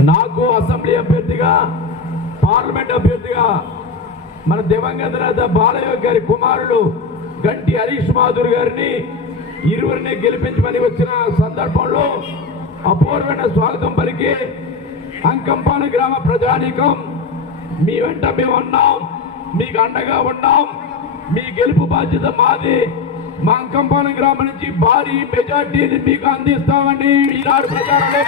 నాకు అసెంబ్లీ అభ్యర్థిగా పార్లమెంట్ అభ్యర్థిగా మన దివంగత నేత బాలయ్య గారి కుమారుడు గంటి హరీష్ మాధుర్ గారిని ఇరువురిని గెలిపించమని వచ్చిన సందర్భంలో అపూర్వమైన స్వాగతం పలికి అంకంపాన గ్రామ ప్రజానీకం. మీ వెంట మేము ఉన్నాం మీకు అండగా ఉన్నాం మీ గెలుపు బాధ్యత మాది. మా అంకంపాలెం గ్రామం నుంచి భారీ మెజార్టీని మీకు అందిస్తామని ఈనాడు ప్రచారంలో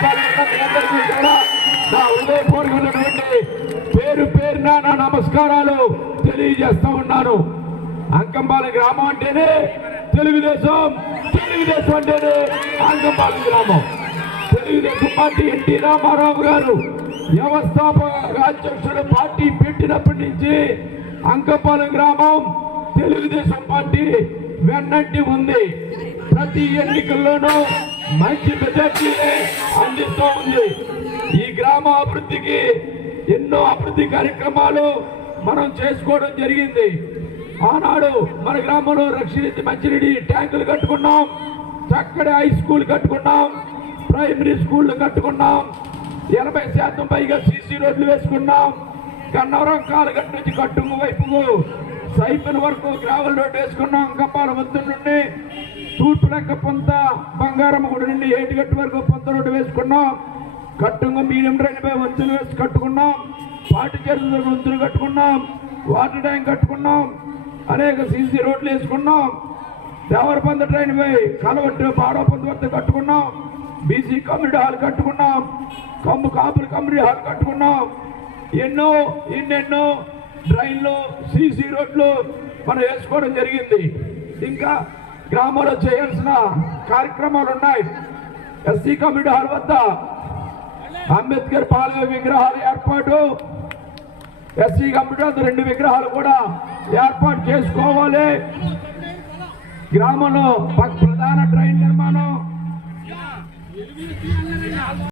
పేరు నా నమస్కారాలు తెలియజేస్తా ఉన్నాను. అంకంపాలెం గ్రామం అంటేనే తెలుగుదేశం తెలుగుదేశం అంటేనే అంకంపాలెం గ్రామం. తెలుగుదేశం పార్టీ ఎన్టీ రామారావు గారు వ్యవస్థాపక అధ్యక్షుడు పార్టీ పెట్టినప్పటి నుంచి అంకపాలెం గ్రామం తెలుగుదేశం పార్టీ వెన్నంటి ఉంది. ప్రతి ఎన్నికల్లోనూ మంచి మెజార్టీ అందిస్తూ ఉంది. ఈ గ్రామ అభివృద్ధికి ఎన్నో అభివృద్ధి కార్యక్రమాలు మనం చేసుకోవడం జరిగింది. ఆనాడు మన గ్రామంలో రక్షిత మంచినీటి ట్యాంకులు కట్టుకున్నాం. చక్కటి హై స్కూల్ కట్టుకున్నాం. ప్రైమరీ స్కూళ్ళు కట్టుకున్నాం. ఎనభై శాతం పైగా సీసీ రోడ్లు వేసుకున్నాం. గన్నవరం కాలగట్టు నుంచి కట్టుము వైపుకు సైకిల్ వరకు గ్రావెల్ రోడ్డు వేసుకున్నాం. కప్పాల వంతు నుండి తూర్పు లెక్క పొంత బంగారం గుడి నుండి ఏటిగట్టు వరకు పొంత రోడ్డు వేసుకున్నాం. కట్టుగా మీడియం రైల్వే వంతులు వేసి కట్టుకున్నాం. పాటి చెరువు వంతులు కట్టుకున్నాం. వాటర్ ట్యాంక్ కట్టుకున్నాం. అనేక సీసీ రోడ్లు వేసుకున్నాం. దేవరపంద ట్రైన్పై కలవట్టు బాడోపంద వద్ద కట్టుకున్నాం. బీసీ కమ్యూనిటీ హాల్ కట్టుకున్నాం. కమ్ము కాపులు కమ్యూనిటీ హాల్ కట్టుకున్నాం. ఎన్నో ఎన్నెన్నో డ్రైన్లు సీసీ రోడ్లు మనం వేసుకోవడం జరిగింది. ఇంకా గ్రామంలో చేయాల్సిన కార్యక్రమాలు ఉన్నాయి. ఎస్సీ కమ్యూనిటీ హాల్ వద్ద అంబేద్కర్ పాలన విగ్రహాల ఏర్పాటు. ఎస్సీ కమ్యూనిటీ రెండు విగ్రహాలు కూడా ఏర్పాటు చేసుకోవాలి. గ్రామంలో ప్రధాన ప్రధాన